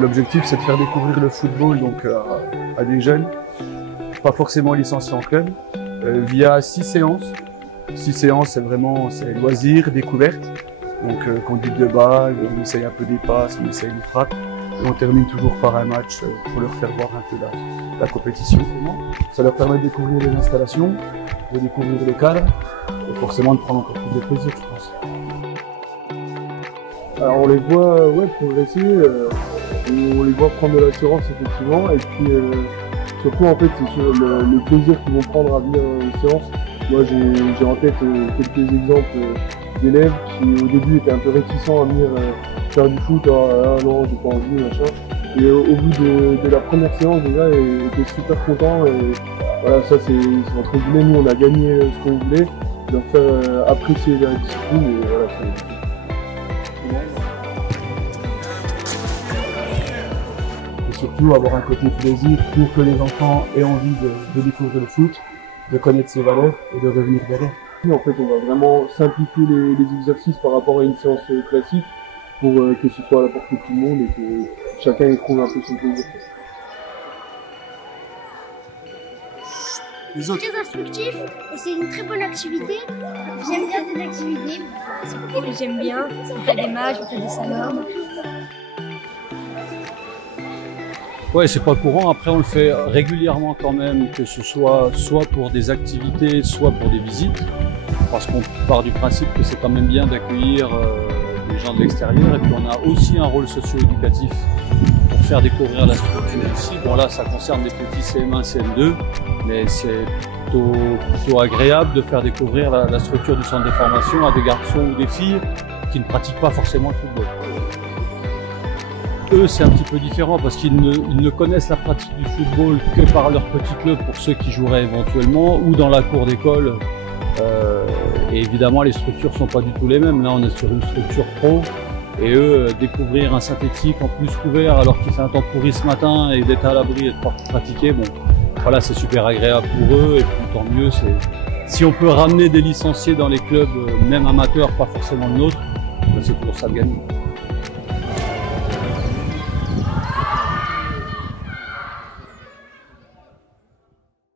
L'objectif, c'est de faire découvrir le football donc, à des jeunes, pas forcément licenciés en club, via 6 séances. 6 séances, c'est loisirs, découverte. Donc conduite de balle, on essaye un peu des passes, on essaye des frappes. Et on termine toujours par un match pour leur faire voir un peu la compétition. Ça leur permet de découvrir les installations, de découvrir le cadre et forcément de prendre encore plus de plaisir, je pense. Alors on les voit progresser, on les voit prendre de l'assurance effectivement, et puis surtout en fait c'est sur le plaisir qu'ils vont prendre à venir aux séances. Moi j'ai en tête quelques exemples d'élèves qui au début étaient un peu réticents à venir faire du foot, non j'ai pas envie, machin. Et au bout de la première séance déjà ils étaient super contents, et voilà, ça c'est entre guillemets, nous on a gagné ce qu'on voulait, leur faire apprécier la discipline, et voilà. Surtout avoir un côté plaisir pour que les enfants aient envie de découvrir le foot, de connaître ses valeurs et de revenir derrière. En fait, on va vraiment simplifier les exercices par rapport à une séance classique pour que ce soit à la portée de tout le monde et que chacun y trouve un peu son plaisir. C'est très instructif et c'est une très bonne activité. J'aime bien cette activité. J'aime bien, on fait des matchs, on fait des salons. Ouais, c'est pas courant. Après, on le fait régulièrement quand même, que ce soit pour des activités, soit pour des visites, parce qu'on part du principe que c'est quand même bien d'accueillir des gens de l'extérieur. Et puis, on a aussi un rôle socio-éducatif pour faire découvrir la structure ici. Bon, là, ça concerne les petits CM1, CM2, mais c'est plutôt agréable de faire découvrir la structure du centre de formation à des garçons ou des filles qui ne pratiquent pas forcément le football. Eux, c'est un petit peu différent parce qu'ils ne connaissent la pratique du football que par leur petit club pour ceux qui joueraient éventuellement ou dans la cour d'école. Et évidemment, les structures sont pas du tout les mêmes. Là, on est sur une structure pro et eux, découvrir un synthétique en plus couvert alors qu'il fait un temps pourri ce matin et d'être à l'abri et de pouvoir pratiquer, bon, voilà, c'est super agréable pour eux et puis tant mieux. Si on peut ramener des licenciés dans les clubs, même amateurs, pas forcément le nôtre, c'est toujours ça de gagner.